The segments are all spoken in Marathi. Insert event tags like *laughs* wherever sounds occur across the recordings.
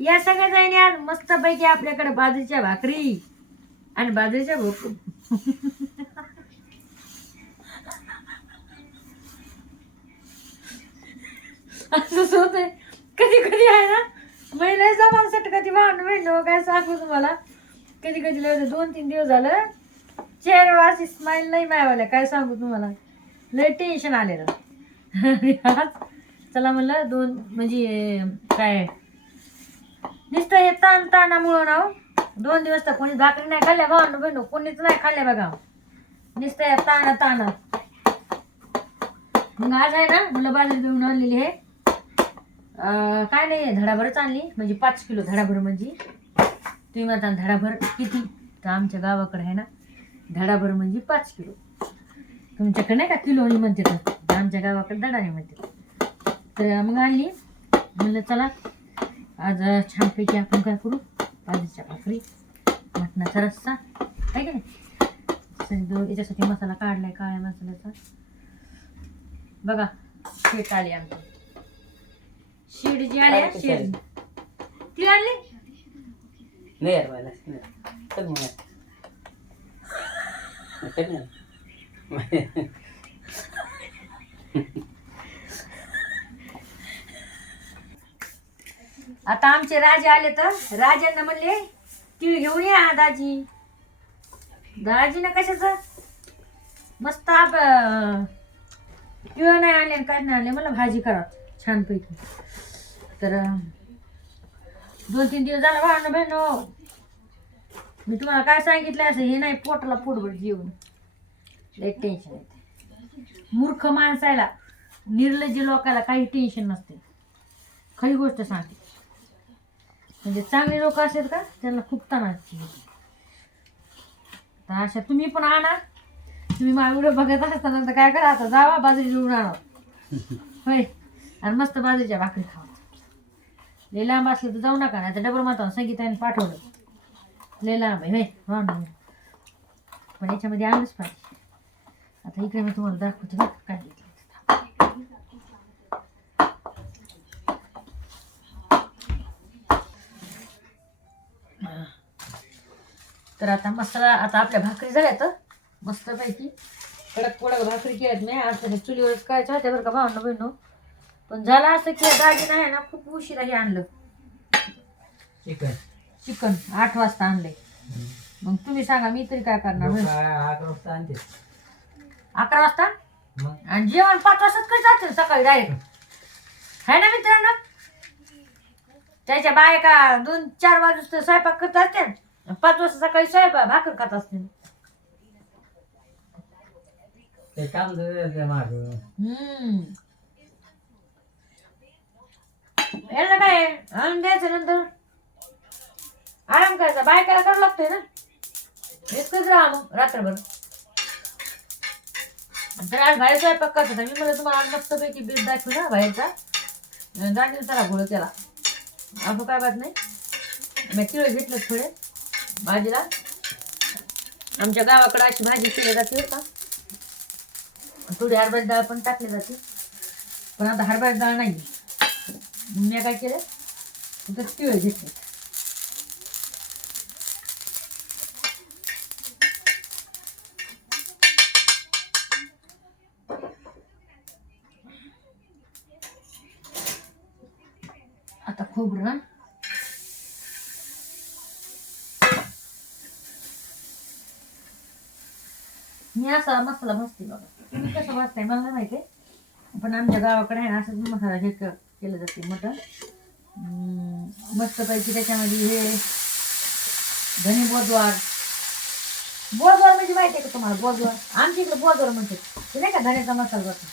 या सगळ्या जाईने आज मस्त पैकी आपल्याकडे बाजरीच्या भाकरी आणि बाजरीच्या भोक कधी कधी आहे ना महिला जमानसाठी कधी भांडण भेटलो काय सांगू तुम्हाला. कधी कधी लय दोन तीन दिवस झालं चेहऱ्यावर अशी स्माईल नाही मायवाल्या काय सांगू तुम्हाला. लय टेन्शन आलेलं. *laughs* चला म्हणलं दोन म्हणजे काय? नुसतं हे ताण ताणामुळं ना हो. दोन दिवस तर कोणी भाकरी नाही खाल्ल्या भावानं बहिण कोणीच नाही खाल्ल्या बघा. नुसतं या ताणा ताणा. मग आज आहे ना मुलं बाजरी घेऊन आणलेली हे अं, काय नाही धडाभरच आणली. म्हणजे पाच किलो धडाभर म्हणजे. तुम्ही म्हणता धडाभर किती? तर आमच्या गावाकडे आहे ना धडाभर म्हणजे पाच किलो. तुमच्याकडे नाही का किलोनी म्हणते तर. आमच्या गावाकडे धडाने म्हणते. तर मग आणली. म्हणलं चला आज छानपैकी आपण काय करू? बाजरीच्या भाकरी मटणाचा रस्सा. आहे की नाही? याच्यासाठी मसाला काढलाय काळ्या मसाल्याचा. बघा शेट आली आमची. शेड जी आली शेड ती आणली? नाही यार मला चल मग *laughs* चल ना. आता आमचे राजे आले तर? राजांना म्हणले तिळ घेऊन या दाजी. दाजीनं कशाच? मस्त आप तिळ नाही आणले आणि काय नाही आणले मला भाजी करा छानपैकी. तर दोन तीन दिवस झाला भावना बहिणो मी तुम्हाला काय सांगितलं असं हे नाही पोटाला पोटभर जेवण. लय टेन्शन येते. मूर्ख माणसाला निर्लज्ज लोकाला काही टेन्शन नसते. खरी गोष्ट सांगते. म्हणजे चांगले लोक असेल का त्यांना खूप तणाची तर अशा तुम्ही पण आणा. तुम्ही मला व्हिडिओ बघत असताना तर काय करा आता जावा बाजरी जेवून आणा. होय. आणि मस्त बाजरीच्या भाकरी खावा. लय लांब असलं तर जाऊ नका ना आता डबल माता संगीताने पाठवलं. लय लांब आहे होय. पण याच्यामध्ये आणलंच पाहिजे. आता इकडे मी तुम्हाला दाखवते बघ काय. तर आता मसाला आता आपल्या भाकरी झाल्या तर मस्तपैकी. कडक कडक भाकरी केल्यात मी. आज चुलीवर काय होत्या बरं का भावना बहिणू. पण झालं असं की दाजी नाही ना खूप उशिरा हे आणलं. चिकन. चिकन आठ वाजता आणलंय. मग तुम्ही सांगा मी तरी काय करणार? वाजता आणते. अकरा वाजता? मग? आणि जेवण पाच वाजताच काही जाते सकाळी डायरेक्ट है ना मित्रांनो? त्याच्या बायका दोन चार वाजता स्वयंपाक करत असते पाच वाजता सकाळी स्वयंपाक भाकर खात असते. ते काम माग. हम्म. यायला काय आणून द्यायचं नंतर? आराम करायचा. बायकाला करावं लागतंय ना. इतकंच राहा मग रात्रभर. तर आज बाहेर स्वयंपाक करत होता. मी मला तुम्हाला आज मस्तपैकी बीज दाखवू ना बाहेरचा. दाखवून चला गोळ केला. आपण काय बात नाही. मी तिळ घेतलं थोडे. भाजीला? आमच्या गावाकडे अशी भाजी केली जाते का. थोडी हरभऱ्याची डाळ पण टाकली जाते. पण आता हरभर डाळ नाही मी काय केलं? फक्त तिळ घेतले. आता खोबरं. मी असा मसाला भाजते बघा. तुम्ही कसं भाजताय मला नाही माहिती. पण आमच्या गावाकडे आहे ना असंच मसाला हे क- केलं जाते मटण. मस्तपैकी त्याच्यामध्ये हे धने बोजवार. बोजवार म्हणजे माहिती आहे का तुम्हाला? बोजवार. आमच्या इकडे बोजवार म्हणतात. ते नाही का धण्याचा मसाला जातो?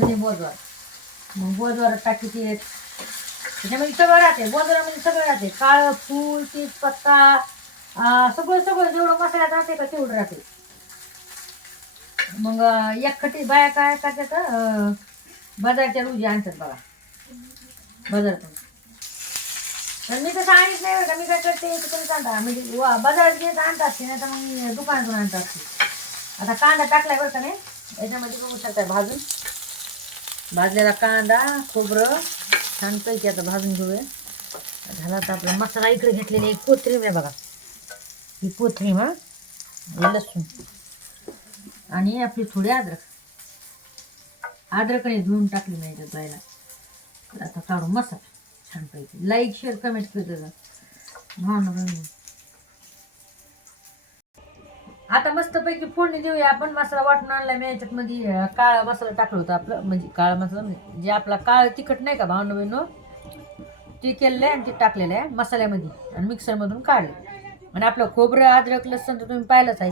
धने बोजवार. मग बोजवार टाकी ते त्याच्यामध्ये सगळं राहते. बोजवारामध्ये म्हणजे सगळं राहते. काळं फूल तीस पत्ता अं, सगळं सगळं जेवढं मसाल्यात राहते का तेवढं राहते. मग अं, एक खटी बाया काय करतात अं, बाजारच्या रोजी आणतात बघा. बाजारातून. पण मी तसं आणत नाही बरं का मी काय करते तिकडे कांदा म्हणजे वा- बाजारात घेत आणत असते नाही तर मग मी दुकानातून आणत असते आता कांदा टाकलाय बरं का नाही याच्यामध्ये बघू शकताय भाजून. भाजलेला कांदा खोबरं छानपैकी आता भाजून घेऊया. झाला तर आपला मसाला इकडे घेतलेली एक कोथरीम आहे बघा. ही कोथरीम हा? लसूण. आणि आपली थोडी अद्रक. अद्रकने धुवून टाकली नाही याच्यात जायला तर आता काढू मसाला. छानपैकी लाईक शेअर कमेंट करत भावना बहिणी आता मस्तपैकी फोडणी देऊया आपण. मसाला वाटून आणला मी याच्यात मध्ये काळा मसाला टाकलं होतं आपलं. म्हणजे काळा मसाला म्हणजे जे आपला काळ तिखट नाही का भावना बहिणो ते केलेलं आहे आणि ते टाकलेलं आहे मसाल्यामध्ये. आणि मिक्सरमधून काढलं आणि आपलं खोबरं अद्रक लसण तर तुम्ही पाहिलंच आहे.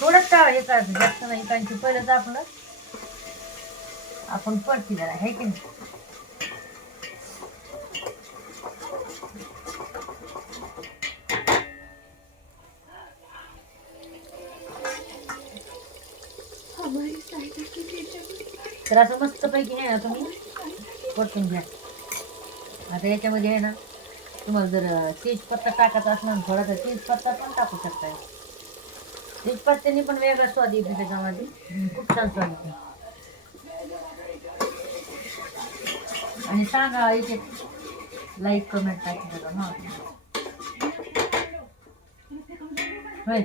थोडंच टाळ हे करायचं? जास्त नाही कारण की पहिलंच आपलं आपण परती जरा आहे की नाही? तर असं मस्तपैकी आहे ना तुम्ही परतून घ्या. आता याच्यामध्ये आहे ना तुम्हाला जर तेजपत्ता टाकायचा असला ना तर तेजपत्ता पण टाकू शकताय. तेजपत्त्याने पण वेगळा स्वाद येतो त्याच्यामध्ये. खूप छान स्वाद येतो. आणि सांगा इथे लाईक कमेंट टाकून बघा हां होय.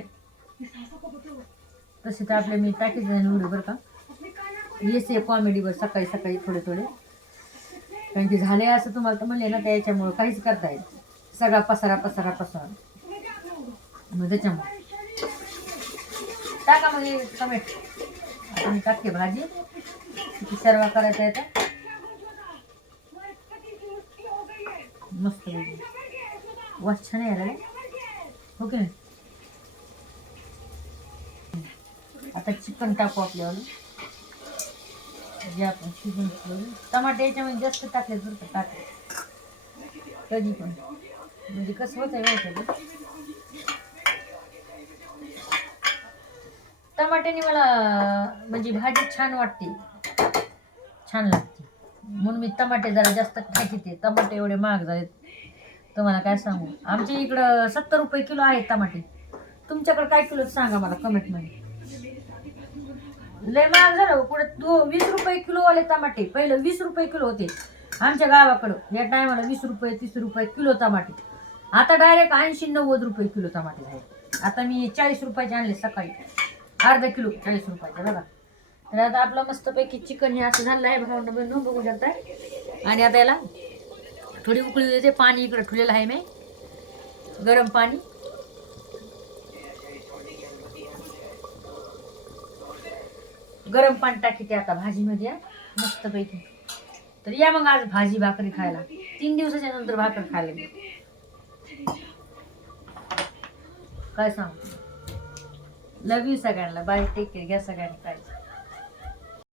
तसे तर आपले मी टाकीच नाही व्हिडिओ बरं का. येस आहे कॉमेडीवर सकाळी सकाळी थोडे थोडे. कारण की झाले असं तुम्हाला तर म्हणले ना त्याच्यामुळं काहीच करता येत सगळा पसारा पसारा पसारा. मग त्याच्यामुळे. टाका मग कमेंट आता मी टाकते भाजी. किती सर्व करायचा येतं मस्त पैकी. वास छान यायला रे. ओके हो आता चिकन टाकू आपल्यावर जे आपण शिजून ठेवलं. टमाटे याच्यामध्ये जास्त टाकले जर का टाकले. कधी पण. म्हणजे कसं होतं माहिती टमाट्याने मला म्हणजे भाजी छान वाटते. छान लागते. म्हणून मी टमाटे जरा जास्त खायचे टमाटे एवढे महाग झालेत. तुम्हाला काय सांगू? आमच्या इकडं सत्तर रुपये किलो आहेत टमाटे. तुमच्याकडे काय किलो सांगा मला कमेंटमध्ये लय महाग झालं पुढे दो वीस रुपये किलो वाले टमाटे. पहिलं वीस रुपये किलो होते. आमच्या गावाकडं या टायमाला वीस रुपये तीस रुपये किलो टमाटे. आता डायरेक्ट ऐंशी नव्वद रुपये किलो टमाटे आहे आता मी चाळीस रुपयाचे आणले सकाळी. अर्धा किलो चाळीस रुपयाचे बघा. तर आता आपलं मस्तपैकी चिकन हे असं झालं आहे. भावंड बनवून बघू शकताय. आणि आता याला थोडी उकळी देते पाणी इकडं ठेवलेलं आहे मी. गरम पाणी. गरम पाणी टाकीते आता भाजीमध्ये हा. मस्तपैकी तर या मग आज भाजी भाकरी खायला. तीन दिवसाच्या नंतर भाकर खायला गेली. काय सांगू? लव यू सगळ्यांना. बाय टेक केअर घ्या सगळ्यांनी काय